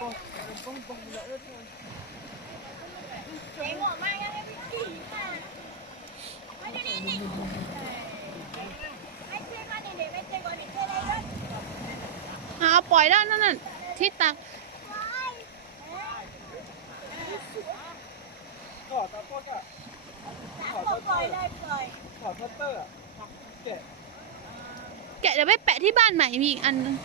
เอาปล่อยแล้วนั่นน่ะที่ตักถอดตะโพกอะถอดปล่อยเลยปล่อยถอดพัตเตอร์อะแกะแกะเดี๋ยวไปแปะที่บ้านใหม่มีอีกอันนึง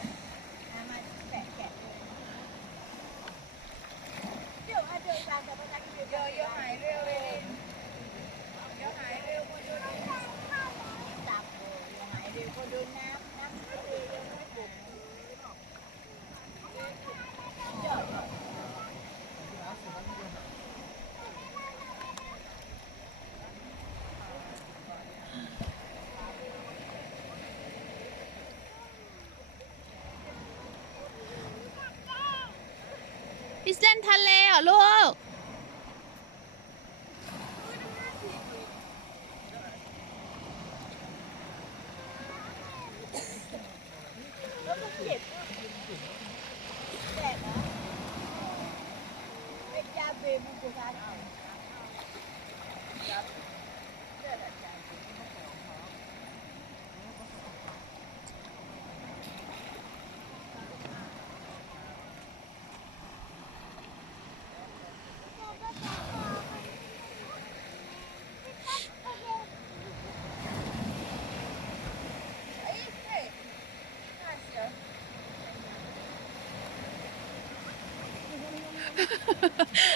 พี่เส้นทะเลเหรอลูก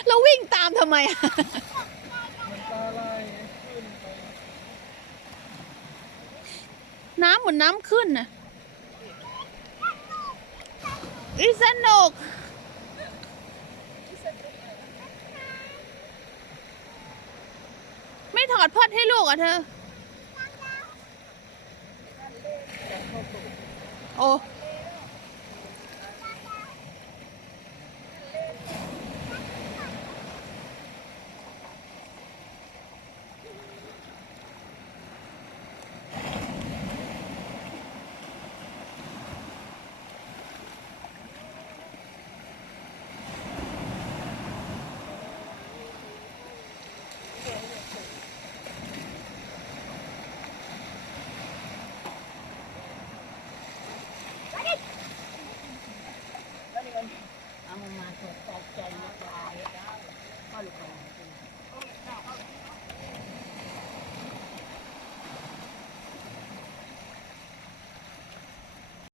เราวิ่งตามทำไมน้ำเหมือนน้ำขึ้นน่ะสนุกไม่ถอดพอดให้ลูกอ่ะเธอโอ้